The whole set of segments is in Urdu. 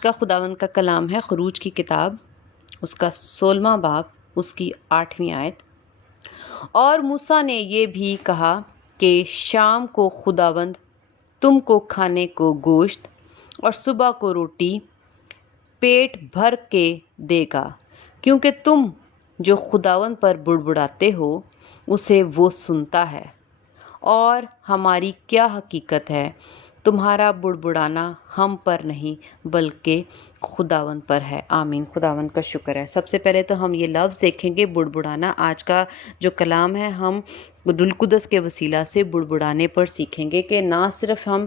آج کا خداوند کا کلام ہے خروج کی کتاب، اس کا 16واں باب، اس کی 8ویں آیت۔ اور موسیٰ نے یہ بھی کہا کہ شام کو خداوند تم کو کھانے کو گوشت اور صبح کو روٹی پیٹ بھر کے دے گا، کیونکہ تم جو خداوند پر بڑبڑاتے ہو اسے وہ سنتا ہے۔ اور ہماری کیا حقیقت ہے، تمہارا بڑبڑانا ہم پر نہیں بلکہ خداوند پر ہے۔ آمین۔ خداوند کا شکر ہے۔ سب سے پہلے تو ہم یہ لفظ دیکھیں گے بڑبڑانا۔ آج کا جو کلام ہے ہم روح القدس کے وسیلہ سے بڑبڑانے پر سیکھیں گے کہ نہ صرف ہم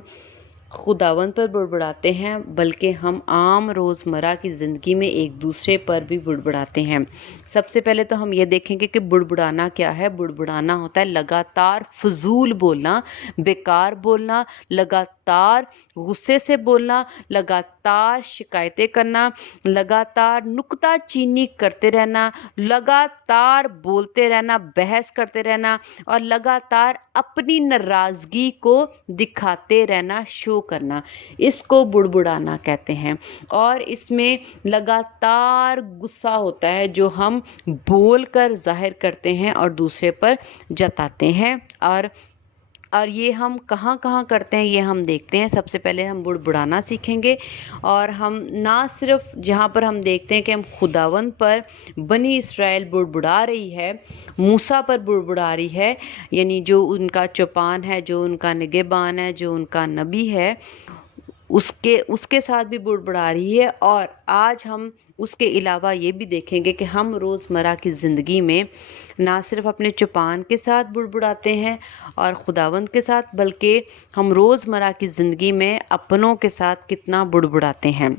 خداوند پر بڑبڑاتے ہیں بلکہ ہم عام روزمرہ کی زندگی میں ایک دوسرے پر بھی بڑبڑاتے ہیں۔ سب سے پہلے تو ہم یہ دیکھیں گے کہ بڑبڑانا کیا ہے۔ بڑبڑانا ہوتا ہے لگاتار فضول بولنا، بیکار بولنا، لگاتار غصے سے بولنا، لگاتار شکایتیں کرنا، لگاتار نکتہ چینی کرتے رہنا، لگاتار بولتے رہنا، بحث کرتے رہنا اور لگاتار اپنی ناراضگی کو دکھاتے رہنا، شو کرنا، اس کو بڑبڑانا کہتے ہیں۔ اور اس میں لگاتار غصہ ہوتا ہے جو ہم بول کر ظاہر کرتے ہیں اور دوسرے پر جتاتے ہیں۔ اور یہ ہم کہاں کہاں کرتے ہیں یہ ہم دیکھتے ہیں۔ سب سے پہلے ہم بڑبڑانا سیکھیں گے، اور ہم نہ صرف جہاں پر ہم دیکھتے ہیں کہ ہم خداوند پر بنی اسرائیل بڑبڑا رہی ہے، موسیٰ پر بڑبڑا رہی ہے، یعنی جو ان کا چوپان ہے، جو ان کا نگہبان ہے، جو ان کا نبی ہے، اس کے ساتھ بھی بڑبڑا رہی ہے۔ اور آج ہم اس کے علاوہ یہ بھی دیکھیں گے کہ ہم روزمرہ کی زندگی میں نہ صرف اپنے چوپان کے ساتھ بڑبڑاتے ہیں اور خداوند کے ساتھ، بلکہ ہم روزمرہ کی زندگی میں اپنوں کے ساتھ کتنا بڑبڑاتے ہیں۔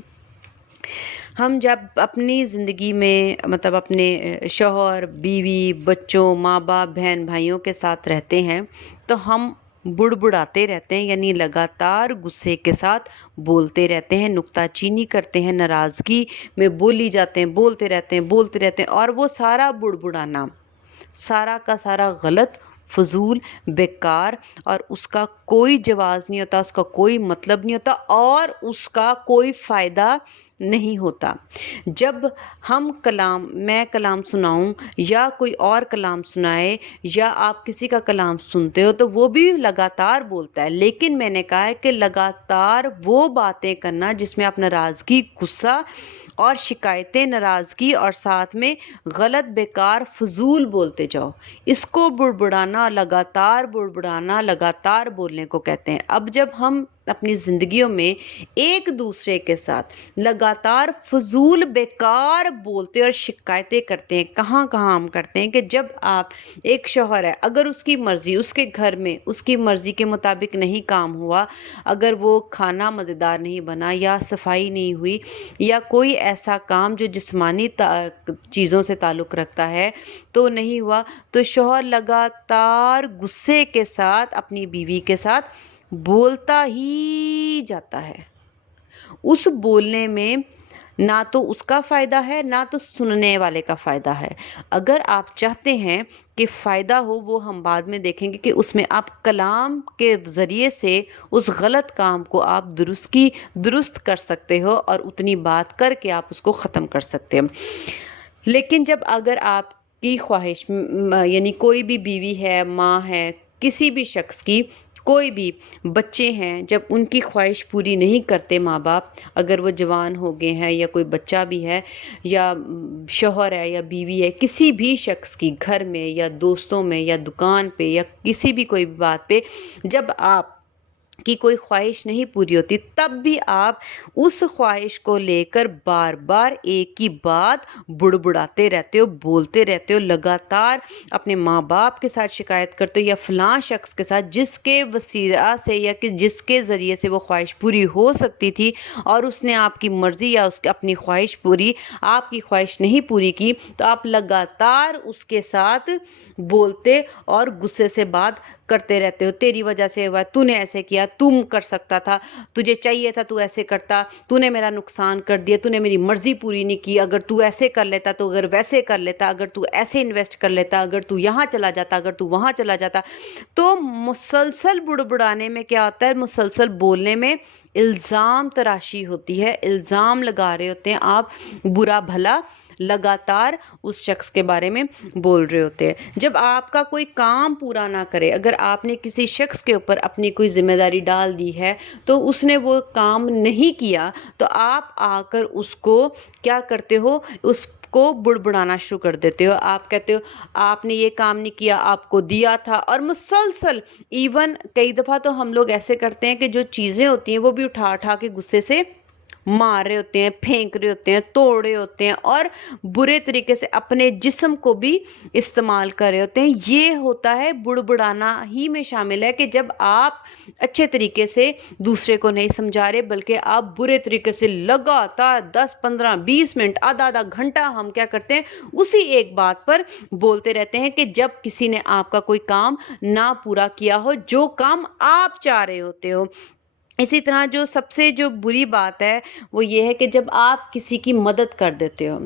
ہم جب اپنی زندگی میں مطلب اپنے شوہر، بیوی، بچوں، ماں باپ، بہن بھائیوں کے ساتھ رہتے ہیں تو ہم بڑبڑاتے رہتے ہیں، یعنی لگاتار غصے کے ساتھ بولتے رہتے ہیں، نکتہ چینی کرتے ہیں، ناراضگی میں بولی جاتے ہیں، بولتے رہتے ہیں، اور وہ سارا بڑبڑانا سارا کا سارا غلط، فضول، بیکار، اور اس کا کوئی جواز نہیں ہوتا، اس کا کوئی مطلب نہیں ہوتا اور اس کا کوئی فائدہ نہیں ہوتا۔ جب میں کلام سناؤں یا کوئی اور کلام سنائے یا آپ کسی کا کلام سنتے ہو تو وہ بھی لگاتار بولتا ہے، لیکن میں نے کہا ہے کہ لگاتار وہ باتیں کرنا جس میں آپ ناراضگی، غصہ اور شکایتیں، ناراضگی اور ساتھ میں غلط، بیکار، فضول بولتے جاؤ، اس کو بڑبڑانا، لگاتار بڑبڑانا، لگاتار بولنے کو کہتے ہیں۔ اب جب ہم اپنی زندگیوں میں ایک دوسرے کے ساتھ لگاتار فضول، بیکار بولتے اور شکایتیں کرتے ہیں، کہاں کہاں ہم کرتے ہیں کہ جب آپ ایک شوہر ہے، اگر اس کی مرضی، اس کے گھر میں اس کی مرضی کے مطابق نہیں کام ہوا، اگر وہ کھانا مزیدار نہیں بنا یا صفائی نہیں ہوئی یا کوئی ایسا کام جو جسمانی چیزوں سے تعلق رکھتا ہے تو نہیں ہوا، تو شوہر لگاتار غصے کے ساتھ اپنی بیوی کے ساتھ بولتا ہی جاتا ہے۔ اس بولنے میں نہ تو اس کا فائدہ ہے نہ تو سننے والے کا فائدہ ہے۔ اگر آپ چاہتے ہیں کہ فائدہ ہو، وہ ہم بعد میں دیکھیں گے کہ اس میں آپ کلام کے ذریعے سے اس غلط کام کو آپ درست کر سکتے ہو اور اتنی بات کر کے آپ اس کو ختم کر سکتے ہو۔ لیکن جب اگر آپ کی خواہش، یعنی کوئی بھی بیوی ہے، ماں ہے، کسی بھی شخص کی، کوئی بھی بچے ہیں، جب ان کی خواہش پوری نہیں کرتے ماں باپ، اگر وہ جوان ہو گئے ہیں یا کوئی بچہ بھی ہے یا شوہر ہے یا بیوی ہے، کسی بھی شخص کی گھر میں یا دوستوں میں یا دکان پہ یا کسی بھی کوئی بات پہ جب آپ کی کوئی خواہش نہیں پوری ہوتی، تب بھی آپ اس خواہش کو لے کر بار بار ایک ہی بات بڑبڑاتے رہتے ہو، بولتے رہتے ہو، لگاتار اپنے ماں باپ کے ساتھ شکایت کرتے ہو یا فلاں شخص کے ساتھ جس کے وسیلہ سے یا کہ جس کے ذریعے سے وہ خواہش پوری ہو سکتی تھی اور اس نے آپ کی مرضی یا اپنی خواہش آپ کی خواہش نہیں پوری کی، تو آپ لگاتار اس کے ساتھ بولتے اور غصے سے بات کرتے رہتے ہو۔ تیری وجہ سے ہوا، تو نے ایسے کیا، تم کر سکتا تھا، تجھے چاہیے تھا تو ایسے کرتا، تو نے میرا نقصان کر دیا، تو نے میری مرضی پوری نہیں کی، اگر تو ایسے کر لیتا تو اگر ویسے کر لیتا، اگر تو ایسے انویسٹ کر لیتا، اگر تو یہاں چلا جاتا، اگر تو وہاں چلا جاتا۔ تو مسلسل بڑبڑانے میں کیا ہوتا ہے، مسلسل بولنے میں الزام تراشی ہوتی ہے، الزام لگا رہے ہوتے ہیں آپ، برا بھلا لگاتار اس شخص کے بارے میں بول رہے ہوتے ہیں۔ جب آپ کا کوئی کام پورا نہ کرے، اگر آپ نے کسی شخص کے اوپر اپنی کوئی ذمہ داری ڈال دی ہے تو اس نے وہ کام نہیں کیا، تو آپ آ کر اس کو کیا کرتے ہو، اس کو بڑبڑانا شروع کر دیتے ہو۔ آپ کہتے ہو آپ نے یہ کام نہیں کیا، آپ کو دیا تھا، اور مسلسل ایون کئی دفعہ تو ہم لوگ ایسے کرتے ہیں کہ جو چیزیں ہوتی ہیں وہ بھی اٹھا اٹھا کے غصے سے مار رہے ہوتے ہیں، پھینک رہے ہوتے ہیں، توڑ رہے ہوتے ہیں، اور برے طریقے سے اپنے جسم کو بھی استعمال کر رہے ہوتے ہیں۔ یہ ہوتا ہے بڑبڑانا ہی میں شامل ہے کہ جب آپ اچھے طریقے سے دوسرے کو نہیں سمجھا رہے، بلکہ آپ برے طریقے سے لگاتار 10 15 20 منٹ آدھا آدھا گھنٹہ ہم کیا کرتے ہیں، اسی ایک بات پر بولتے رہتے ہیں کہ جب کسی نے آپ کا کوئی کام نہ پورا کیا ہو، جو کام آپ چاہ رہے ہوتے ہو۔ اسی طرح جو سب سے جو بری بات ہے وہ یہ ہے کہ جب آپ کسی کی مدد کر دیتے ہو،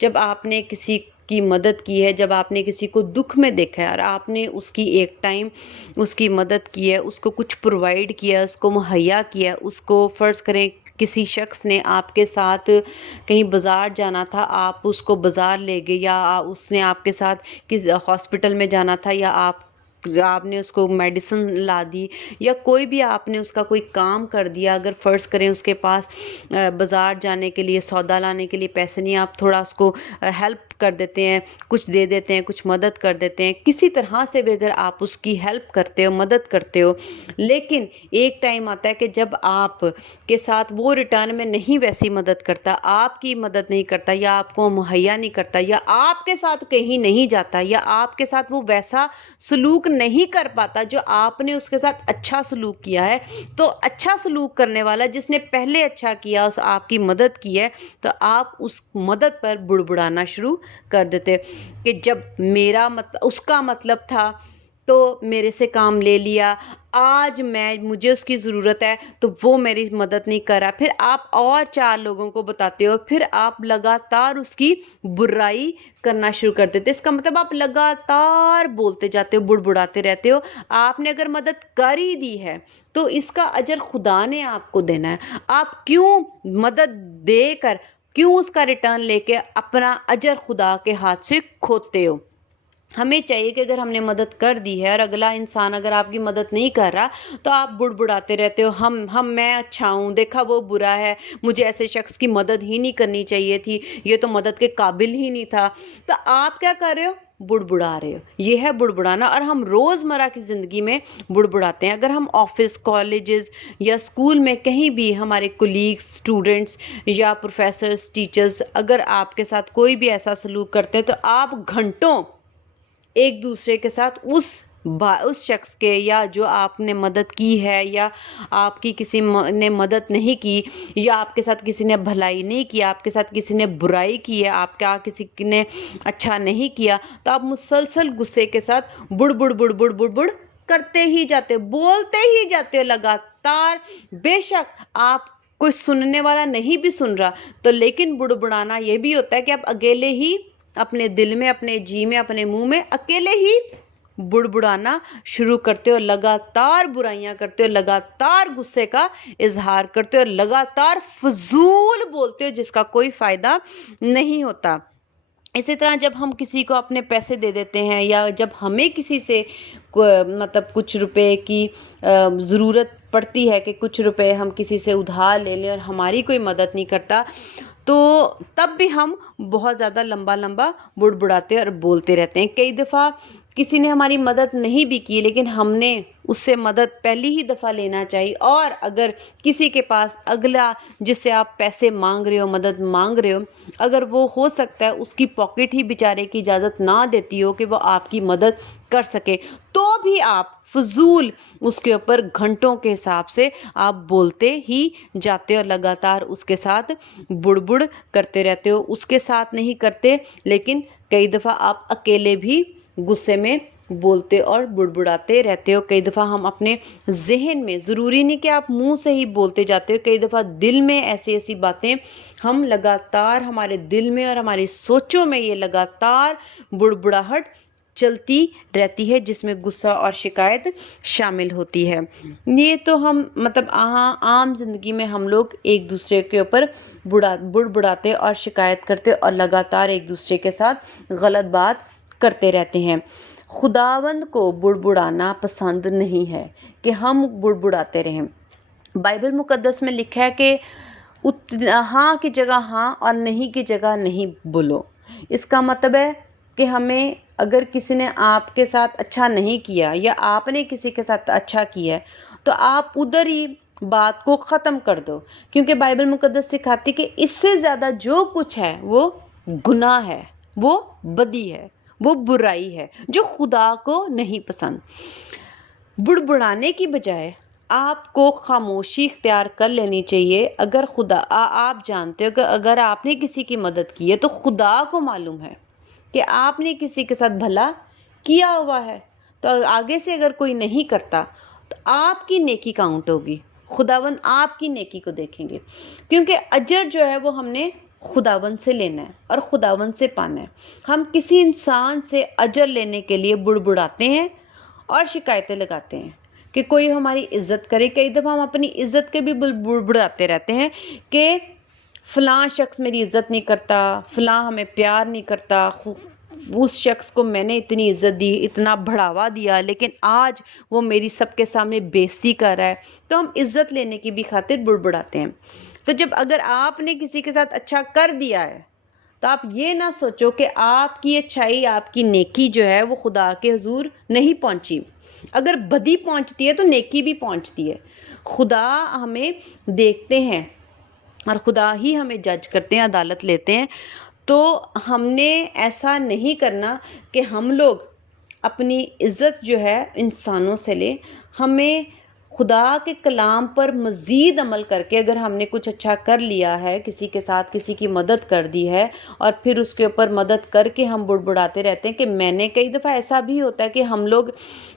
جب آپ نے کسی کی مدد کی ہے، جب آپ نے کسی کو دکھ میں دیکھا ہے اور آپ نے اس کی ایک ٹائم اس کی مدد کی ہے، اس کو کچھ پرووائڈ کیا، اس کو مہیا کیا، اس کو فرض کریں کسی شخص نے آپ کے ساتھ کہیں بازار جانا تھا، آپ اس کو بازار لے گئے، یا اس نے آپ کے ساتھ کس ہاسپٹل میں جانا تھا، یا آپ نے اس کو میڈیسن لا دی، یا کوئی بھی آپ نے اس کا کوئی کام کر دیا، اگر فرض کریں اس کے پاس بازار جانے کے لیے سودا لانے کے لیے پیسے نہیں، آپ تھوڑا اس کو ہیلپ کر دیتے ہیں، کچھ دے دیتے ہیں، کچھ مدد کر دیتے ہیں، کسی طرح سے بھی اگر آپ اس کی ہیلپ کرتے ہو، مدد کرتے ہو، لیکن ایک ٹائم آتا ہے کہ جب آپ کے ساتھ وہ ریٹرن میں نہیں ویسی مدد کرتا، آپ کی مدد نہیں کرتا، یا آپ کو مہیا نہیں کرتا، یا آپ کے ساتھ کہیں نہیں جاتا، یا آپ کے ساتھ وہ ویسا سلوک نہیں کر پاتا جو آپ نے اس کے ساتھ اچھا سلوک کیا ہے، تو اچھا سلوک کرنے والا جس نے پہلے اچھا کیا، اس آپ کی مدد کی ہے، تو آپ اس مدد پر بڑبڑانا شروع کر دیتے کہ جب اس کا مطلب تھا تو میرے سے کام لے لیا، آج مجھے اس کی ضرورت ہے تو وہ میری مدد نہیں کر رہا، پھر آپ اور 4 لوگوں کو بتاتے ہو، پھر آپ لگاتار اس کی برائی کرنا شروع کر دیتے۔ اس کا مطلب آپ لگاتار بولتے جاتے ہو، بڑبڑاتے رہتے ہو۔ آپ نے اگر مدد کر ہی دی ہے تو اس کا اجر خدا نے آپ کو دینا ہے، آپ کیوں مدد دے کر، کیوں اس کا ریٹرن لے کے اپنا اجر خدا کے ہاتھ سے کھوتے ہو؟ ہمیں چاہیے کہ اگر ہم نے مدد کر دی ہے اور اگلا انسان اگر آپ کی مدد نہیں کر رہا تو آپ بڑبڑاتے رہتے ہو، میں اچھا ہوں، دیکھا وہ برا ہے، مجھے ایسے شخص کی مدد ہی نہیں کرنی چاہیے تھی، یہ تو مدد کے قابل ہی نہیں تھا۔ تو آپ کیا کر رہے ہو؟ بڑبڑا رہے ہو۔ یہ ہے بڑبڑانا، اور ہم روزمرہ کی زندگی میں بڑبڑاتے ہیں۔ اگر ہم آفس، کالجز یا اسکول میں کہیں بھی ہمارے کولیگز، اسٹوڈنٹس یا پروفیسرز، ٹیچرز اگر آپ کے ساتھ کوئی بھی ایسا سلوک کرتے ہیں تو آپ گھنٹوں ایک دوسرے کے ساتھ اس شخص کے، یا جو آپ نے مدد کی ہے، یا آپ کی کسی نے مدد نہیں کی، یا آپ کے ساتھ کسی نے بھلائی نہیں کیا، آپ کے ساتھ کسی نے برائی کی ہے، آپ کا کسی نے اچھا نہیں کیا، تو آپ مسلسل غصے کے ساتھ بڑ بڑ بڑ بڑ بڑ بڑ کرتے ہی جاتے ہو، بولتے ہی جاتے ہو لگاتار۔ بے شک آپ کوئی سننے والا نہیں بھی سن رہا تو، لیکن بڑبڑانا یہ بھی ہوتا ہے کہ آپ اکیلے ہی اپنے دل میں، اپنے جی میں، اپنے منہ میں اکیلے ہی بڑبڑانا شروع کرتے ہو، لگاتار برائیاں کرتے ہو، لگاتار غصے کا اظہار کرتے ہو، لگاتار فضول بولتے ہو جس کا کوئی فائدہ نہیں ہوتا۔ اسی طرح جب ہم کسی کو اپنے پیسے دے دیتے ہیں، یا جب ہمیں کسی سے مطلب کچھ روپے کی ضرورت پڑتی ہے کہ کچھ روپے ہم کسی سے ادھار لے لیں اور ہماری کوئی مدد نہیں کرتا، تو تب بھی ہم بہت زیادہ لمبا بڑبڑاتے اور بولتے رہتے ہیں۔ کئی دفعہ کسی نے ہماری مدد نہیں بھی کی، لیکن ہم نے اس سے مدد پہلی ہی دفعہ لینا چاہیے، اور اگر کسی کے پاس اگلا جس سے آپ پیسے مانگ رہے ہو، مدد مانگ رہے ہو، اگر وہ ہو سکتا ہے اس کی پاکٹ ہی بیچارے کی اجازت نہ دیتی ہو کہ وہ آپ کی مدد کر سکے، تو بھی آپ فضول اس کے اوپر گھنٹوں کے حساب سے آپ بولتے ہی جاتے ہو، لگاتار اس کے ساتھ بڑبڑ کرتے رہتے ہو۔ اس کے ساتھ نہیں کرتے، لیکن کئی دفعہ آپ اکیلے بھی غصے میں بولتے اور بڑبڑاتے رہتے ہو۔ کئی دفعہ ہم اپنے ذہن میں، ضروری نہیں کہ آپ منہ سے ہی بولتے جاتے ہو، کئی دفعہ دل میں ایسی باتیں ہم لگاتار، ہمارے دل میں اور ہماری سوچوں میں یہ لگاتار بڑبڑاہٹ چلتی رہتی ہے جس میں غصہ اور شکایت شامل ہوتی ہے۔ یہ تو ہم عام زندگی میں ہم لوگ ایک دوسرے کے اوپر بڑبڑاتے اور شکایت کرتے اور لگاتار ایک دوسرے کے ساتھ غلط بات کرتے رہتے ہیں۔ خداوند کو بڑبڑانا پسند نہیں ہے کہ ہم بڑبڑاتے رہیں۔ بائبل مقدس میں لکھا ہے کہ ہاں کی جگہ ہاں اور نہیں کی جگہ نہیں بولو۔ اس کا مطلب ہے کہ ہمیں اگر کسی نے آپ کے ساتھ اچھا نہیں کیا یا آپ نے کسی کے ساتھ اچھا کیا ہے تو آپ ادھر ہی بات کو ختم کر دو، کیونکہ بائبل مقدس سکھاتی کہ اس سے زیادہ جو کچھ ہے وہ گناہ ہے، وہ بدی ہے، وہ برائی ہے جو خدا کو نہیں پسند۔ بڑبڑانے کی بجائے آپ کو خاموشی اختیار کر لینی چاہیے۔ اگر آپ جانتے ہو کہ اگر آپ نے کسی کی مدد کی ہے تو خدا کو معلوم ہے کہ آپ نے کسی کے ساتھ بھلا کیا ہوا ہے، تو آگے سے اگر کوئی نہیں کرتا تو آپ کی نیکی کاؤنٹ ہوگی، خداوند آپ کی نیکی کو دیکھیں گے، کیونکہ اجر جو ہے وہ ہم نے خداوند سے لینا ہے اور خداوند سے پانا ہے۔ ہم کسی انسان سے اجر لینے کے لیے بڑبڑاتے ہیں اور شکایتیں لگاتے ہیں کہ کوئی ہماری عزت کرے۔ کئی دفعہ ہم اپنی عزت کے بھی بڑبڑاتے رہتے ہیں کہ فلاں شخص میری عزت نہیں کرتا، فلاں ہمیں پیار نہیں کرتا، اس شخص کو میں نے اتنی عزت دی، اتنا بڑھاوا دیا، لیکن آج وہ میری سب کے سامنے بےزتی کر رہا ہے، تو ہم عزت لینے کی بھی خاطر بڑبڑاتے ہیں۔ تو جب اگر آپ نے کسی کے ساتھ اچھا کر دیا ہے تو آپ یہ نہ سوچو کہ آپ کی اچھائی، آپ کی نیکی جو ہے وہ خدا کے حضور نہیں پہنچی۔ اگر بدی پہنچتی ہے تو نیکی بھی پہنچتی ہے۔ خدا ہمیں دیکھتے ہیں اور خدا ہی ہمیں جج کرتے ہیں، عدالت لیتے ہیں۔ تو ہم نے ایسا نہیں کرنا کہ ہم لوگ اپنی عزت جو ہے انسانوں سے لیں۔ ہمیں خدا کے کلام پر مزید عمل کر کے، اگر ہم نے کچھ اچھا کر لیا ہے، کسی کے ساتھ کسی کی مدد کر دی ہے اور پھر اس کے اوپر مدد کر کے ہم بڑبڑاتے رہتے ہیں کہ میں نے، کئی دفعہ ایسا بھی ہوتا ہے کہ ہم لوگ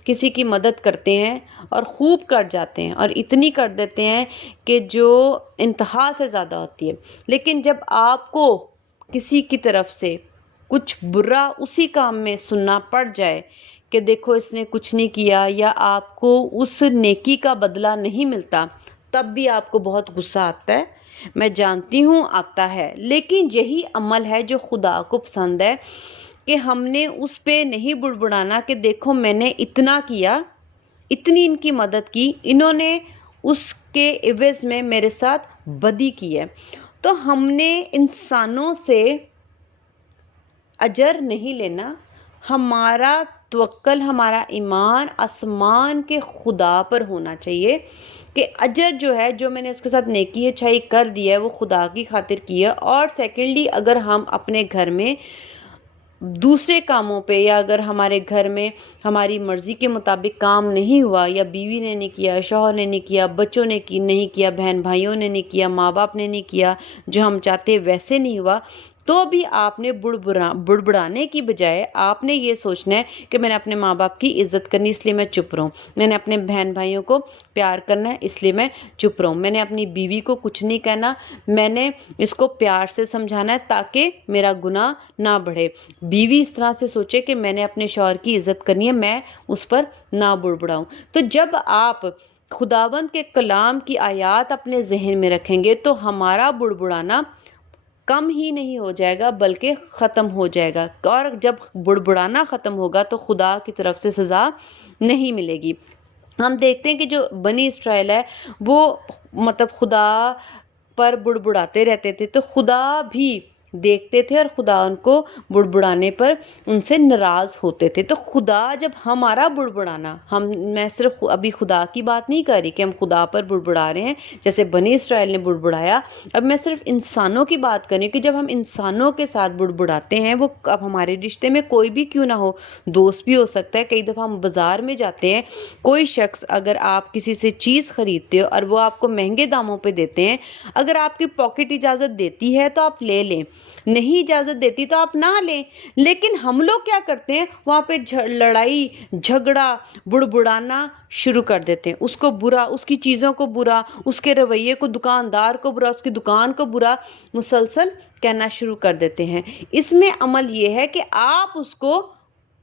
کسی کی مدد کرتے ہیں اور خوب کر جاتے ہیں اور اتنی کر دیتے ہیں کہ جو انتہا سے زیادہ ہوتی ہے، لیکن جب آپ کو کسی کی طرف سے کچھ برا اسی کام میں سننا پڑ جائے کہ دیکھو اس نے کچھ نہیں کیا، یا آپ کو اس نیکی کا بدلہ نہیں ملتا، تب بھی آپ کو بہت غصہ آتا ہے۔ میں جانتی ہوں آتا ہے، لیکن یہی عمل ہے جو خدا کو پسند ہے کہ ہم نے اس پہ نہیں بڑبڑانا کہ دیکھو میں نے اتنا کیا، اتنی ان کی مدد کی، انہوں نے اس کے عوض میں میرے ساتھ بدی کی ہے۔ تو ہم نے انسانوں سے اجر نہیں لینا، ہمارا توکل، ہمارا ایمان آسمان کے خدا پر ہونا چاہیے کہ اجر جو ہے، جو میں نے اس کے ساتھ نیکی اچھائی کر دی ہے وہ خدا کی خاطر کی ہے۔ اور سیکنڈلی، اگر ہم اپنے گھر میں دوسرے کاموں پہ، یا اگر ہمارے گھر میں ہماری مرضی کے مطابق کام نہیں ہوا، یا بیوی نے نہیں کیا، شوہر نے نہیں کیا، بچوں نے نہیں کیا، بہن بھائیوں نے نہیں کیا، ماں باپ نے نہیں کیا، جو ہم چاہتے ویسے نہیں ہوا، تو بھی آپ نے بڑبڑانے کی بجائے آپ نے یہ سوچنا ہے کہ میں نے اپنے ماں باپ کی عزت کرنی، اس لیے میں چپ رہوں، میں نے اپنے بہن بھائیوں کو پیار کرنا ہے اس لیے میں چپ رہوں، میں نے اپنی بیوی کو کچھ نہیں کہنا، میں نے اس کو پیار سے سمجھانا ہے تاکہ میرا گناہ نہ بڑھے۔ بیوی اس طرح سے سوچے کہ میں نے اپنے شوہر کی عزت کرنی ہے، میں اس پر نہ بڑبڑاؤں۔ تو جب آپ خداوند کے کلام کی آیات اپنے ذہن میں رکھیں گے تو ہمارا بڑبڑانا کم ہی نہیں ہو جائے گا بلکہ ختم ہو جائے گا، اور جب بڑبڑانا ختم ہوگا تو خدا کی طرف سے سزا نہیں ملے گی۔ ہم دیکھتے ہیں کہ جو بنی اسرائیل ہے وہ خدا پر بڑبڑاتے رہتے تھے، تو خدا بھی دیکھتے تھے اور خدا ان کو بڑبڑانے پر ان سے ناراض ہوتے تھے۔ تو خدا جب ہمارا بڑبڑانا، میں صرف ابھی خدا کی بات نہیں کر رہی کہ ہم خدا پر بڑبڑا رہے ہیں جیسے بنی اسرائیل نے بڑبڑایا، اب میں صرف انسانوں کی بات کر رہی ہوں کہ جب ہم انسانوں کے ساتھ بڑبڑاتے ہیں، وہ اب ہمارے رشتے میں کوئی بھی کیوں نہ ہو، دوست بھی ہو سکتا ہے، کئی دفعہ ہم بازار میں جاتے ہیں، کوئی شخص اگر آپ کسی سے چیز خریدتے ہو اور وہ آپ کو مہنگے داموں پہ دیتے ہیں، اگر آپ کی پاکٹ اجازت دیتی ہے تو آپ لے لیں، نہیں اجازت دیتی تو آپ نہ لیں۔ لیکن ہم لوگ کیا کرتے ہیں، وہاں پہ لڑائی جھگڑا بڑبڑانا شروع کر دیتے ہیں، اس کو برا، اس کی چیزوں کو برا، اس کے رویے کو، دکاندار کو برا، اس کی دکان کو برا مسلسل کہنا شروع کر دیتے ہیں۔ اس میں عمل یہ ہے کہ آپ اس کو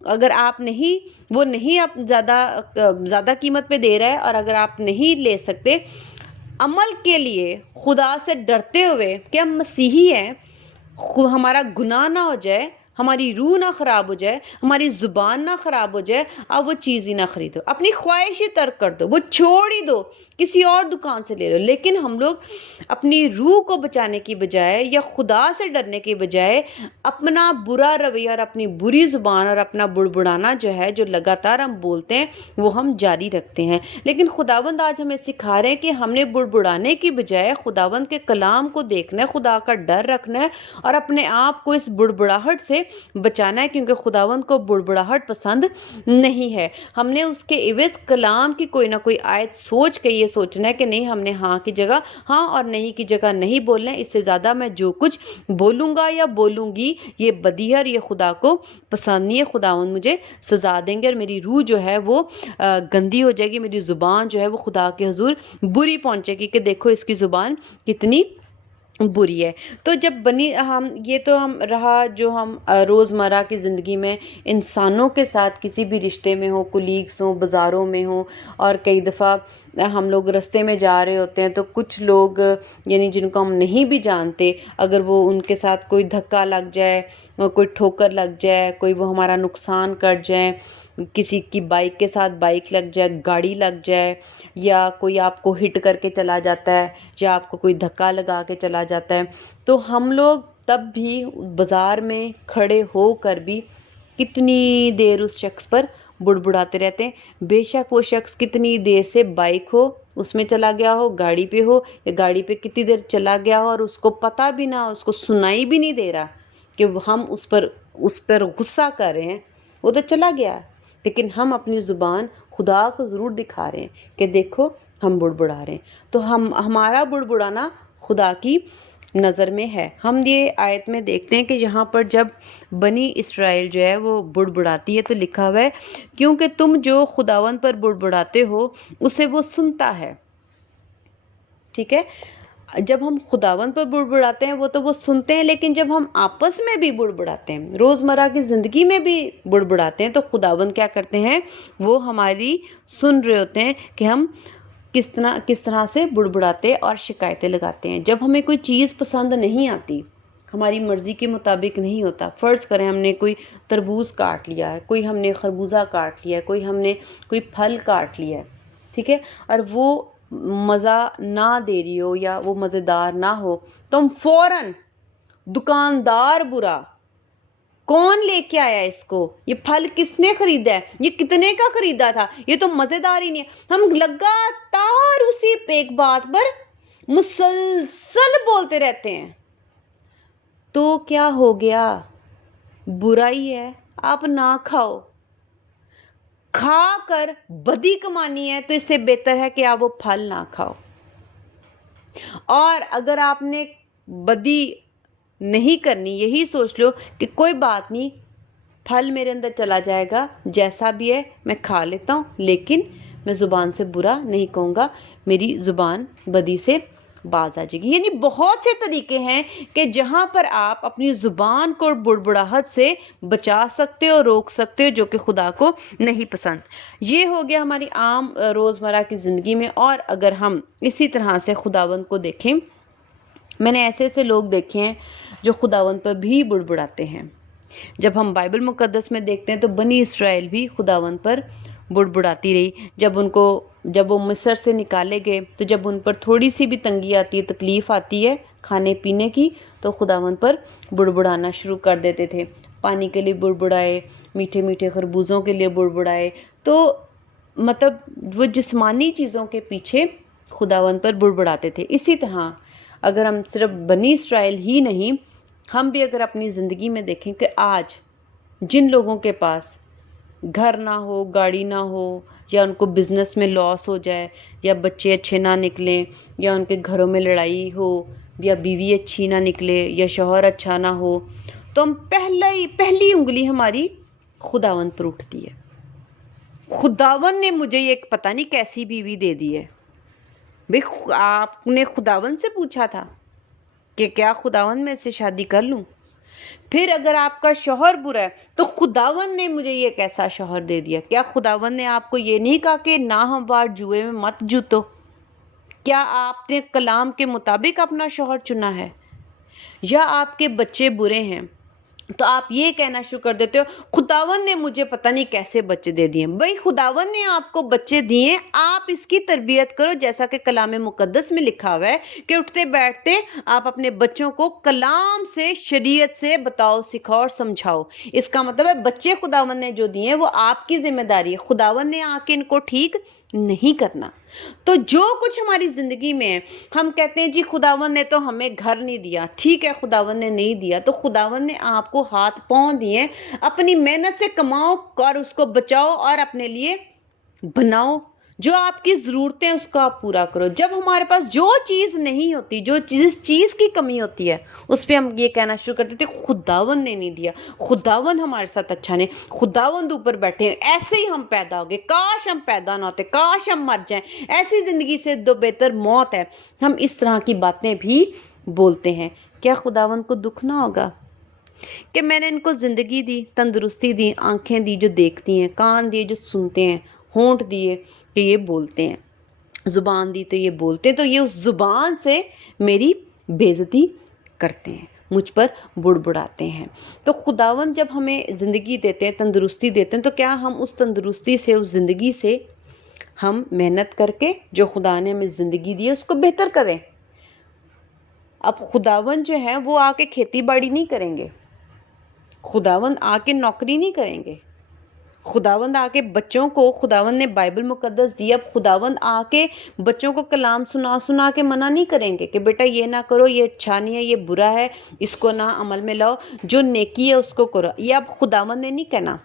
اگر آپ نہیں وہ نہیں آپ زیادہ قیمت پہ دے رہا ہے، اور اگر آپ نہیں لے سکتے عمل کے لیے خدا سے ڈرتے ہوئے کہ ہم مسیحی ہیں، ہمارا گناہ نہ ہو جائے، ہماری روح نہ خراب ہو جائے، ہماری زبان نہ خراب ہو جائے، اب وہ چیز ہی نہ خریدو، اپنی خواہش ہی ترک کر دو، وہ چھوڑ ہی دو، کسی اور دکان سے لے لو۔ لیکن ہم لوگ اپنی روح کو بچانے کی بجائے یا خدا سے ڈرنے کی بجائے اپنا برا رویہ اور اپنی بری زبان اور اپنا بڑبڑانا جو ہے، جو لگاتار ہم بولتے ہیں، وہ ہم جاری رکھتے ہیں۔ لیکن خداوند آج ہمیں سکھا رہے ہیں کہ ہم نے بڑبڑانے کی بجائے خداوند کے کلام کو دیکھنا ہے، خدا کا ڈر رکھنا ہے اور اپنے آپ کو اس بڑبڑاہٹ سے بچانا ہے، کیونکہ خداوند کو بڑبڑاہٹ پسند نہیں ہے۔ ہم نے اس کے عوض کلام کی کوئی نہ کوئی آیت سوچ کے یہ سوچنا ہے کہ نہیں، ہم نے ہاں کی جگہ ہاں اور نہیں کی جگہ نہیں بولنا ہے، اس سے زیادہ میں جو کچھ بولوں گا یا بولوں گی یہ بدی ہے اور یہ خدا کو پسند نہیں ہے، خداوند مجھے سزا دیں گے اور میری روح جو ہے وہ گندی ہو جائے گی، میری زبان جو ہے وہ خدا کے حضور بری پہنچے گی کہ دیکھو اس کی زبان کتنی بری ہے۔ تو جب یہ تو ہم رہا جو ہم روزمرہ کی زندگی میں انسانوں کے ساتھ کسی بھی رشتے میں ہوں، کولیگس ہوں، بازاروں میں ہوں، اور کئی دفعہ ہم لوگ رستے میں جا رہے ہوتے ہیں تو کچھ لوگ یعنی جن کو ہم نہیں بھی جانتے، اگر وہ ان کے ساتھ کوئی دھکا لگ جائے، کوئی ٹھوکر لگ جائے، کوئی وہ ہمارا نقصان کر جائے، کسی کی بائک کے ساتھ بائک لگ جائے، گاڑی لگ جائے، یا کوئی آپ کو ہٹ کر کے چلا جاتا ہے، یا آپ کو کوئی دھکا لگا کے چلا جاتا ہے، تو ہم لوگ تب بھی بازار میں کھڑے ہو کر بھی کتنی دیر اس شخص پر بڑبڑاتے رہتے ہیں، بے شک وہ شخص کتنی دیر سے بائک ہو اس میں چلا گیا ہو، گاڑی پہ ہو یا گاڑی پہ کتنی دیر چلا گیا ہو اور اس کو پتہ بھی نہ ہو، اس کو سنائی بھی نہیں دے رہا کہ ہم اس پر غصہ کر رہے ہیں، وہ تو چلا گیا، لیکن ہم اپنی زبان خدا کو ضرور دکھا رہے ہیں کہ دیکھو ہم بڑبڑا رہے ہیں۔ تو ہمارا بڑبڑانا خدا کی نظر میں ہے۔ ہم یہ آیت میں دیکھتے ہیں کہ یہاں پر جب بنی اسرائیل جو ہے وہ بڑبڑاتی ہے تو لکھا ہوا ہے کیونکہ تم جو خداوند پر بڑبڑاتے ہو اسے وہ سنتا ہے۔ ٹھیک ہے، جب ہم خداوند پر بڑبڑاتے ہیں وہ سنتے ہیں، لیکن جب ہم آپس میں بھی بڑبڑاتے ہیں، روزمرہ کی زندگی میں بھی بڑبڑاتے ہیں، تو خداوند کیا کرتے ہیں، وہ ہماری سن رہے ہوتے ہیں کہ ہم کس طرح سے بڑبڑاتے اور شکایتیں لگاتے ہیں۔ جب ہمیں کوئی چیز پسند نہیں آتی، ہماری مرضی کے مطابق نہیں ہوتا، فرض کریں ہم نے کوئی تربوز کاٹ لیا ہے، کوئی ہم نے خربوزہ کاٹ لیا ہے، کوئی پھل کاٹ لیا ہے، ٹھیک ہے، اور وہ مزہ نہ دے رہی ہو یا وہ مزیدار نہ ہو، تو ہم فوراً دکاندار برا، کون لے کے آیا اس کو، یہ پھل کس نے خریدا ہے، یہ کتنے کا خریدا تھا، یہ تو مزیدار ہی نہیں ہے، ہم لگاتار اسی ایک بات پر مسلسل بولتے رہتے ہیں۔ تو کیا ہو گیا، برائی ہے، آپ نہ کھاؤ، کھا کر بدی کمانی ہے تو اس سے بہتر ہے کہ آپ وہ پھل نہ کھاؤ۔ اور اگر آپ نے بدی نہیں کرنی، یہی سوچ لو کہ کوئی بات نہیں، پھل میرے اندر چلا جائے گا، جیسا بھی ہے میں کھا لیتا ہوں، لیکن میں زبان سے برا نہیں کہوں گا، میری زبان بدی سے باز آ جائے گی۔ یعنی بہت سے طریقے ہیں کہ جہاں پر آپ اپنی زبان کو بڑبڑاہٹ سے بچا سکتے ہو، روک سکتے ہو، جو کہ خدا کو نہیں پسند۔ یہ ہو گیا ہماری عام روزمرہ کی زندگی میں۔ اور اگر ہم اسی طرح سے خداوند کو دیکھیں، میں نے ایسے لوگ دیکھے ہیں جو خداوند پر بھی بڑبڑاتے ہیں۔ جب ہم بائبل مقدس میں دیکھتے ہیں تو بنی اسرائیل بھی خداوند پر بڑبڑاتی رہی۔ جب وہ مصر سے نکالے گئے تو جب ان پر تھوڑی سی بھی تنگی آتی ہے، تکلیف آتی ہے کھانے پینے کی، تو خداوند پر بڑبڑانا شروع کر دیتے تھے۔ پانی کے لیے بڑبڑائے، میٹھے میٹھے خربوزوں کے لیے بڑبڑائے، تو مطلب وہ جسمانی چیزوں کے پیچھے خداوند پر بڑبڑاتے تھے۔ اسی طرح اگر ہم صرف بنی اسرائیل ہی نہیں، ہم بھی اگر اپنی زندگی میں دیکھیں کہ آج جن لوگوں کے پاس گھر نہ ہو، گاڑی نہ ہو، یا ان کو بزنس میں لاس ہو جائے، یا بچے اچھے نہ نکلیں، یا ان کے گھروں میں لڑائی ہو، یا بیوی اچھی نہ نکلے، یا شوہر اچھا نہ ہو، تو ہم پہلی انگلی ہماری خداوند پر اٹھتی ہے۔ خداوند نے مجھے یہ پتہ نہیں کیسی بیوی دے دی ہے۔ بھئی آپ نے خداوند سے پوچھا تھا کہ کیا خداوند میں اس سے شادی کر لوں؟ پھر اگر آپ کا شوہر برا ہے تو خداوند نے مجھے یہ کیسا شوہر دے دیا؟ کیا خداوند نے آپ کو یہ نہیں کہا کہ ناہموار جوئے میں مت جوتو؟ کیا آپ نے کلام کے مطابق اپنا شوہر چنا ہے؟ یا آپ کے بچے برے ہیں تو آپ یہ کہنا شروع کر دیتے ہو خداوند نے مجھے پتہ نہیں کیسے بچے دے دیے۔ بھائی خداوند نے آپ کو بچے دیے، آپ اس کی تربیت کرو، جیسا کہ کلام مقدس میں لکھا ہوا ہے کہ اٹھتے بیٹھتے آپ اپنے بچوں کو کلام سے، شریعت سے بتاؤ، سکھاؤ اور سمجھاؤ۔ اس کا مطلب ہے بچے خداوند نے جو دیے وہ آپ کی ذمہ داری ہے، خداوند نے آ کے ان کو ٹھیک نہیں کرنا۔ تو جو کچھ ہماری زندگی میں ہے، ہم کہتے ہیں جی خداوند نے تو ہمیں گھر نہیں دیا، ٹھیک ہے خداوند نے نہیں دیا، تو خداوند نے آپ کو ہاتھ پاؤں دیے، اپنی محنت سے کماؤ اور اس کو بچاؤ اور اپنے لیے بناؤ۔ جو آپ کی ضرورتیں اس کو آپ پورا کرو۔ جب ہمارے پاس جو چیز نہیں ہوتی، جس چیز کی کمی ہوتی ہے، اس پہ ہم یہ کہنا شروع کر دیتے خداوند نے نہیں دیا، خداوند ہمارے ساتھ اچھا نہیں، خداوند اوپر بیٹھے ہیں، ایسے ہی ہم پیدا ہو گئے، کاش ہم پیدا نہ ہوتے، کاش ہم مر جائیں، ایسی زندگی سے دو بہتر موت ہے۔ ہم اس طرح کی باتیں بھی بولتے ہیں۔ کیا خداوند کو دکھ نہ ہوگا کہ میں نے ان کو زندگی دی، تندرستی دی، آنکھیں دی جو دیکھتی ہیں، کان دیے جو سنتے ہیں، ہونٹ دیے کہ یہ بولتے ہیں، زبان دی تو یہ بولتے ہیں، تو یہ اس زبان سے میری بے عزتی کرتے ہیں، مجھ پر بڑبڑاتے ہیں۔ تو خداوند جب ہمیں زندگی دیتے ہیں، تندرستی دیتے ہیں، تو کیا ہم اس تندرستی سے، اس زندگی سے ہم محنت کر کے جو خدا نے ہمیں زندگی دی ہے اس کو بہتر کریں؟ اب خداوند جو ہے وہ آ کے کھیتی باڑی نہیں کریں گے، خداوند آ کے نوکری نہیں کریں گے، خداوند آ کے بچوں کو، خداوند نے بائبل مقدس دی، اب خداوند آ کے بچوں کو کلام سنا کے منع نہیں کریں گے کہ بیٹا یہ نہ کرو، یہ اچھا نہیں ہے، یہ برا ہے، اس کو نہ عمل میں لاؤ، جو نیکی ہے اس کو کرو۔ یہ اب خداوند نے نہیں کہنا،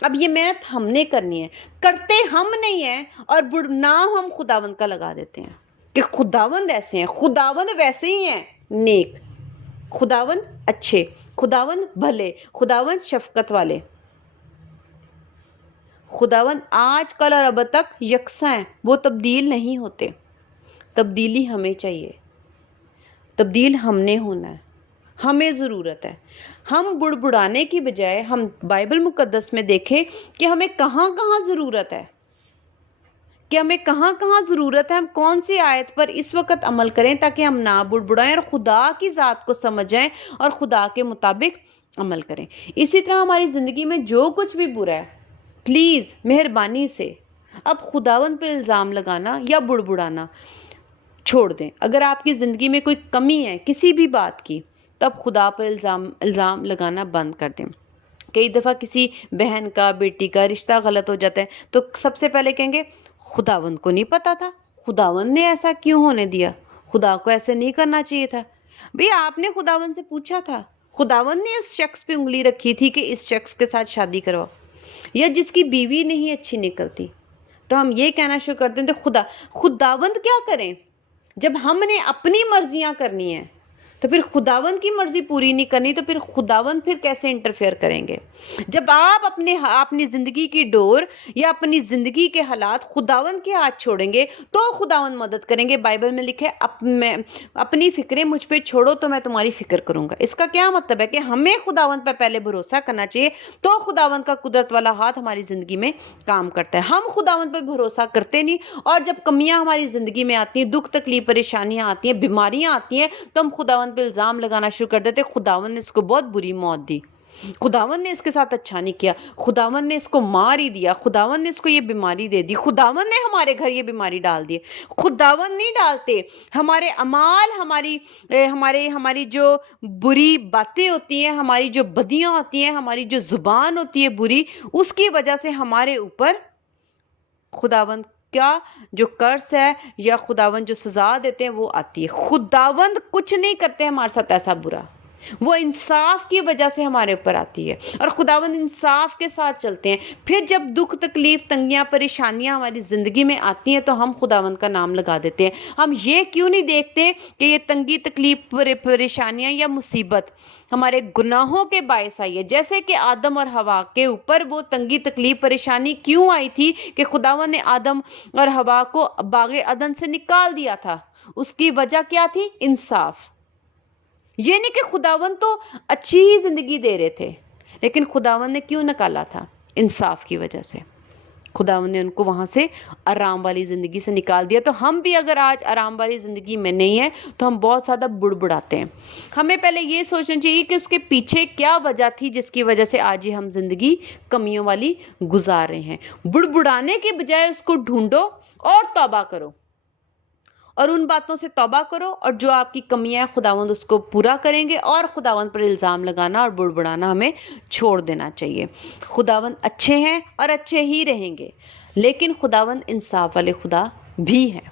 اب یہ محنت ہم نے کرنی ہے، کرتے ہم نہیں ہیں اور نام ہم خداوند کا لگا دیتے ہیں کہ خداوند ایسے ہیں، خداوند ویسے ہی ہیں، نیک، خداوند اچھے، خداوند بھلے، خداوند شفقت والے۔ خداوند آج کل اور اب تک یکساں ہیں، وہ تبدیل نہیں ہوتے۔ تبدیلی ہمیں چاہیے، تبدیل ہم نے ہونا ہے، ہمیں ضرورت ہے۔ ہم بڑبڑانے کی بجائے ہم بائبل مقدس میں دیکھیں کہ ہمیں کہاں کہاں ضرورت ہے، کہ ہمیں کہاں کہاں ضرورت ہے، ہم کون سی آیت پر اس وقت عمل کریں تاکہ ہم نہ بڑبڑائیں اور خدا کی ذات کو سمجھیں اور خدا کے مطابق عمل کریں۔ اسی طرح ہماری زندگی میں جو کچھ بھی برا ہے، پلیز مہربانی سے اب خداوند پہ الزام لگانا یا بڑبڑانا چھوڑ دیں۔ اگر آپ کی زندگی میں کوئی کمی ہے کسی بھی بات کی تو اب خدا پر الزام لگانا بند کر دیں۔ کئی دفعہ کسی بہن کا، بیٹی کا رشتہ غلط ہو جاتا ہے تو سب سے پہلے کہیں گے خداوند کو نہیں پتا تھا، خداوند نے ایسا کیوں ہونے دیا، خدا کو ایسے نہیں کرنا چاہیے تھا۔ بھئی آپ نے خداوند سے پوچھا تھا، خداوند نے اس شخص پہ انگلی رکھی تھی کہ اس شخص کے ساتھ شادی کرواؤ، یا جس کی بیوی نہیں اچھی نکلتی تو ہم یہ کہنا شروع کر دیں تو خداوند کیا کریں؟ جب ہم نے اپنی مرضیاں کرنی ہیں تو پھر خداوند کی مرضی پوری نہیں کرنی تو پھر خداوند پھر کیسے انٹرفیئر کریں گے؟ جب آپ اپنی زندگی کی ڈور یا اپنی زندگی کے حالات خداوند کے ہاتھ چھوڑیں گے تو خداوند مدد کریں گے۔ بائبل میں لکھا ہے اپنی فکریں مجھ پہ چھوڑو تو میں تمہاری فکر کروں گا۔ اس کا کیا مطلب ہے کہ ہمیں خداوند پہ پہلے بھروسہ کرنا چاہیے تو خداوند کا قدرت والا ہاتھ ہماری زندگی میں کام کرتا ہے۔ ہم خداوند پہ بھروسہ کرتے نہیں، اور جب کمیاں ہماری زندگی میں آتی ہیں، دکھ تکلیف پریشانیاں آتی ہیں، بیماریاں آتی ہیں، تو ہم خداوند پہ الزام لگانا شروع کر دیتے خداوند نے اس کو بہت بری موت دی، خداوند نے اس کے ساتھ اچھا نہیں کیا، خداوند نے اس کو مار ہی دیا، خداوند نے اس کو یہ بیماری دے دی، خداوند نے ہمارے گھر یہ بیماری ڈال دی۔ خداوند نہیں ڈالتے، ہمارے اعمال، ہماری جو بری باتیں ہوتی ہیں، ہماری جو بدیاں ہوتی ہیں، ہماری جو زبان ہوتی ہے بری، اس کی وجہ سے ہمارے اوپر خداوند کیا جو قرض ہے یا خداوند جو سزا دیتے ہیں وہ آتی ہے۔ خداوند کچھ نہیں کرتے ہمارے ساتھ ایسا برا، وہ انصاف کی وجہ سے ہمارے اوپر آتی ہے، اور خداوند انصاف کے ساتھ چلتے ہیں۔ پھر جب دکھ تکلیف تنگیاں پریشانیاں ہماری زندگی میں آتی ہیں تو ہم خداوند کا نام لگا دیتے ہیں۔ ہم یہ کیوں نہیں دیکھتے کہ یہ تنگی تکلیف پریشانیاں یا مصیبت ہمارے گناہوں کے باعث آئی ہے؟ جیسے کہ آدم اور حوا کے اوپر وہ تنگی تکلیف پریشانی کیوں آئی تھی کہ خداوند نے آدم اور حوا کو باغ عدن سے نکال دیا تھا؟ اس کی وجہ کیا تھی؟ انصاف۔ یہ نہیں کہ خداوند تو اچھی ہی زندگی دے رہے تھے، لیکن خداوند نے کیوں نکالا تھا؟ انصاف کی وجہ سے خداوند نے ان کو وہاں سے آرام والی زندگی سے نکال دیا۔ تو ہم بھی اگر آج آرام والی زندگی میں نہیں ہیں تو ہم بہت زیادہ بڑبڑاتے ہیں۔ ہمیں پہلے یہ سوچنا چاہیے کہ اس کے پیچھے کیا وجہ تھی جس کی وجہ سے آج یہ ہم زندگی کمیوں والی گزار رہے ہیں۔ بڑبڑانے کے بجائے اس کو ڈھونڈو اور توبہ کرو، اور ان باتوں سے توبہ کرو، اور جو آپ کی کمیاں ہیں خداوند اس کو پورا کریں گے، اور خداوند پر الزام لگانا اور بڑبڑانا ہمیں چھوڑ دینا چاہیے۔ خداوند اچھے ہیں اور اچھے ہی رہیں گے، لیکن خداوند انصاف والے خدا بھی ہیں۔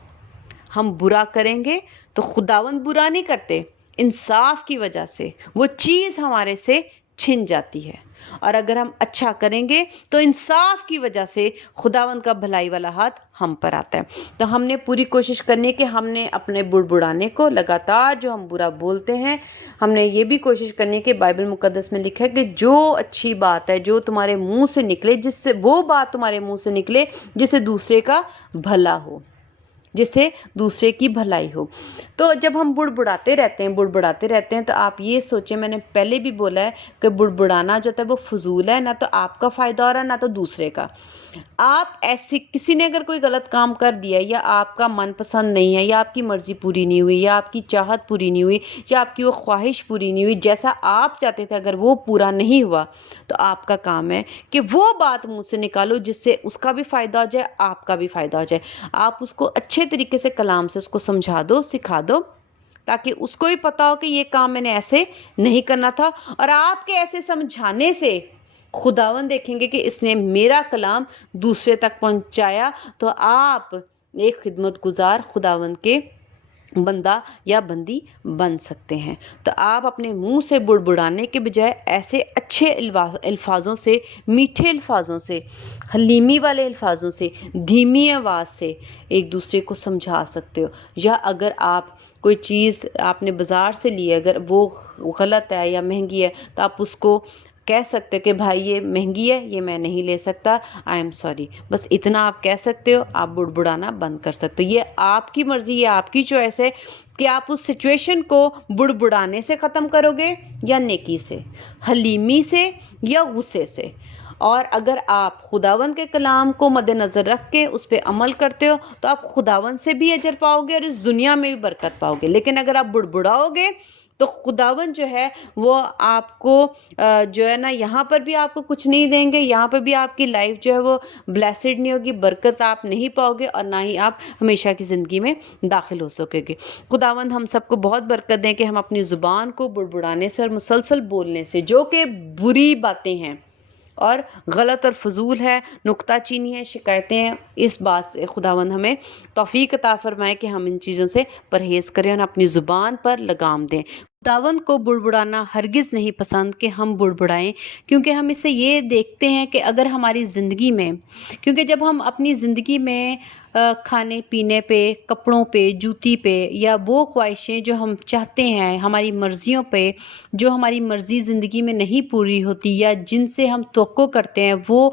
ہم برا کریں گے تو خداوند برا نہیں کرتے، انصاف کی وجہ سے وہ چیز ہمارے سے چھن جاتی ہے، اور اگر ہم اچھا کریں گے تو انصاف کی وجہ سے خداوند کا بھلائی والا ہاتھ ہم پر آتا ہے۔ تو ہم نے پوری کوشش کرنی کہ ہم نے اپنے بڑبڑانے کو لگاتار جو ہم برا بولتے ہیں، ہم نے یہ بھی کوشش کرنی کہ بائبل مقدس میں لکھا ہے کہ جو اچھی بات ہے جو تمہارے منہ سے نکلے، جس سے وہ بات تمہارے منہ سے نکلے جس سے دوسرے کا بھلا ہو، جس سے دوسرے کی بھلائی ہو۔ تو جب ہم بڑبڑاتے رہتے ہیں تو آپ یہ سوچیں، میں نے پہلے بھی بولا ہے کہ بڑبڑانا جو ہے وہ فضول ہے، نہ تو آپ کا فائدہ ہو رہا ہے نہ تو دوسرے کا۔ آپ ایسی کسی نے اگر کوئی غلط کام کر دیا، یا آپ کا من پسند نہیں ہے، یا آپ کی مرضی پوری نہیں ہوئی، یا آپ کی چاہت پوری نہیں ہوئی، یا آپ کی وہ خواہش پوری نہیں ہوئی جیسا آپ چاہتے تھے، اگر وہ پورا نہیں ہوا تو آپ کا کام ہے کہ وہ بات منہ سے نکالو جس سے اس کا بھی فائدہ ہو جائے، آپ کا بھی فائدہ ہو جائے۔ آپ اس کو اچھے طریقے سے کلام سے اس کو سمجھا دو، سکھا دو، تاکہ اس کو بھی پتا ہو کہ یہ کام میں نے ایسے نہیں کرنا تھا، اور آپ کے ایسے سمجھانے سے خداوند دیکھیں گے کہ اس نے میرا کلام دوسرے تک پہنچایا، تو آپ ایک خدمت گزار خداوند کے بندہ یا بندی بن سکتے ہیں۔ تو آپ اپنے منہ سے بڑبڑانے کے بجائے ایسے اچھے الفاظوں سے، میٹھے الفاظوں سے، حلیمی والے الفاظوں سے، دھیمی آواز سے ایک دوسرے کو سمجھا سکتے ہو۔ یا اگر آپ کوئی چیز آپ نے بازار سے لی ہے، اگر وہ غلط ہے یا مہنگی ہے، تو آپ اس کو کہہ سکتے ہو کہ بھائی یہ مہنگی ہے، یہ میں نہیں لے سکتا، آئی ایم سوری، بس اتنا آپ کہہ سکتے ہو۔ آپ بڑبڑانا بند کر سکتے ہو۔ یہ آپ کی مرضی، یہ آپ کی چوائس ہے کہ آپ اس سچویشن کو بڑبڑانے سے ختم کرو گے یا نیکی سے، حلیمی سے یا غصے سے۔ اور اگر آپ خداوند کے کلام کو مد نظر رکھ کے اس پہ عمل کرتے ہو تو آپ خداوند سے بھی اجر پاؤ گے اور اس دنیا میں بھی برکت پاؤ گے۔ لیکن اگر آپ بڑبڑاؤ گے تو خداوند جو ہے وہ آپ کو جو ہے نا، یہاں پر بھی آپ کو کچھ نہیں دیں گے، یہاں پر بھی آپ کی لائف جو ہے وہ بلیسڈ نہیں ہوگی، برکت آپ نہیں پاؤ گے، اور نہ ہی آپ ہمیشہ کی زندگی میں داخل ہو سکے گے۔ خداوند ہم سب کو بہت برکت دیں کہ ہم اپنی زبان کو بڑبڑانے سے اور مسلسل بولنے سے، جو کہ بری باتیں ہیں اور غلط اور فضول ہے، نکتہ چینی ہے، شکایتیں ہیں، اس بات سے خداوند ہمیں توفیق عطا فرمائے کہ ہم ان چیزوں سے پرہیز کریں اور اپنی زبان پر لگام دیں۔ خداوند کو بڑبڑانا ہرگز نہیں پسند کہ ہم بڑبڑائیں، کیونکہ ہم اس سے یہ دیکھتے ہیں کہ اگر ہماری زندگی میں، کیونکہ جب ہم اپنی زندگی میں کھانے پینے پہ، کپڑوں پہ، جوتی پہ، یا وہ خواہشیں جو ہم چاہتے ہیں، ہماری مرضیوں پہ، جو ہماری مرضی زندگی میں نہیں پوری ہوتی یا جن سے ہم توقع کرتے ہیں وہ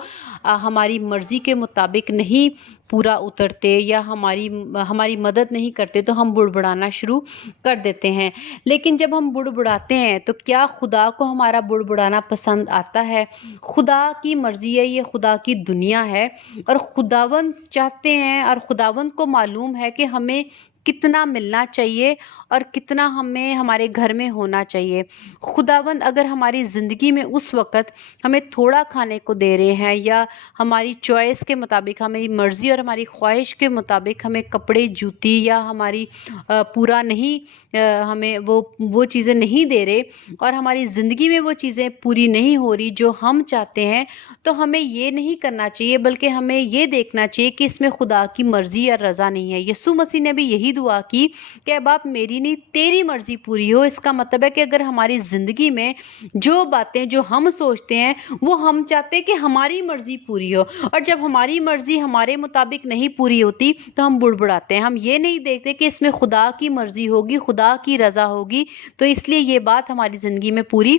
ہماری مرضی کے مطابق نہیں پورا اترتے یا ہماری مدد نہیں کرتے، تو ہم بڑبڑانا شروع کر دیتے ہیں۔ لیکن جب ہم بڑبڑاتے ہیں تو کیا خدا کو ہمارا بڑبڑانا پسند آتا ہے؟ خدا کی مرضی ہے، یہ خدا کی دنیا ہے، اور خداوند چاہتے ہیں اور خداوند کو معلوم ہے کہ ہمیں کتنا ملنا چاہیے اور کتنا ہمیں ہمارے گھر میں ہونا چاہیے۔ خداوند اگر ہماری زندگی میں اس وقت ہمیں تھوڑا کھانے کو دے رہے ہیں، یا ہماری چوائس کے مطابق، ہماری مرضی اور ہماری خواہش کے مطابق ہمیں کپڑے، جوتی یا ہماری پورا نہیں، ہمیں وہ چیزیں نہیں دے رہے، اور ہماری زندگی میں وہ چیزیں پوری نہیں ہو رہی جو ہم چاہتے ہیں، تو ہمیں یہ نہیں کرنا چاہیے، بلکہ ہمیں یہ دیکھنا چاہیے کہ اس میں خدا کی مرضی یا رضا نہیں ہے۔ یسوع مسیح نے بھی یہی دعا کی کہ اب آپ میری نہیں تیری مرضی پوری ہو۔ اس کا مطلب ہے کہ اگر ہماری زندگی میں جو باتیں جو ہم سوچتے ہیں وہ ہم چاہتے ہیں کہ ہماری مرضی پوری ہو، اور جب ہماری مرضی ہمارے مطابق نہیں پوری ہوتی تو ہم بڑبڑاتے ہیں۔ ہم یہ نہیں دیکھتے کہ اس میں خدا کی مرضی ہوگی، خدا کی رضا ہوگی، تو اس لیے یہ بات ہماری زندگی میں پوری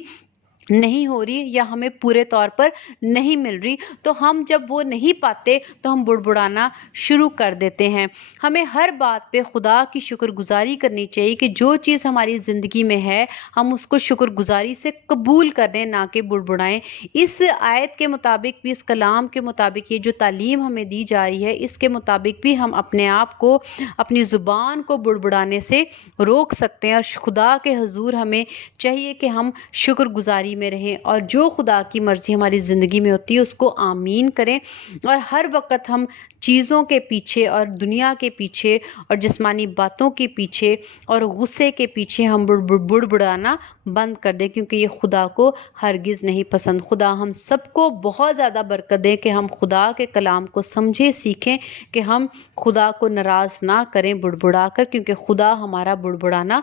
نہیں ہو رہی یا ہمیں پورے طور پر نہیں مل رہی، تو ہم جب وہ نہیں پاتے تو ہم بڑبڑانا شروع کر دیتے ہیں۔ ہمیں ہر بات پہ خدا کی شکر گزاری کرنی چاہیے کہ جو چیز ہماری زندگی میں ہے ہم اس کو شکر گزاری سے قبول کر دیں، نہ کہ بڑبڑائیں۔ اس آیت کے مطابق بھی، اس کلام کے مطابق، یہ جو تعلیم ہمیں دی جا رہی ہے اس کے مطابق بھی ہم اپنے آپ کو، اپنی زبان کو بڑبڑانے سے روک سکتے ہیں، اور خدا کے حضور ہمیں چاہیے کہ ہم شکر گزاری میں رہیں، اور جو خدا کی مرضی ہماری زندگی میں ہوتی ہے اس کو آمین کریں، اور ہر وقت ہم چیزوں کے پیچھے اور دنیا کے پیچھے اور جسمانی باتوں کے پیچھے اور غصے کے پیچھے ہم بڑبڑانا بند کر دیں، کیونکہ یہ خدا کو ہرگز نہیں پسند۔ خدا ہم سب کو بہت زیادہ برکت دے کہ ہم خدا کے کلام کو سمجھیں، سیکھیں، کہ ہم خدا کو ناراض نہ کریں بڑبڑا کر، کیونکہ خدا ہمارا بڑبڑانا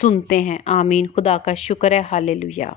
سنتے ہیں۔ آمین۔ خدا کا شکر ہے۔ ہالے لویا۔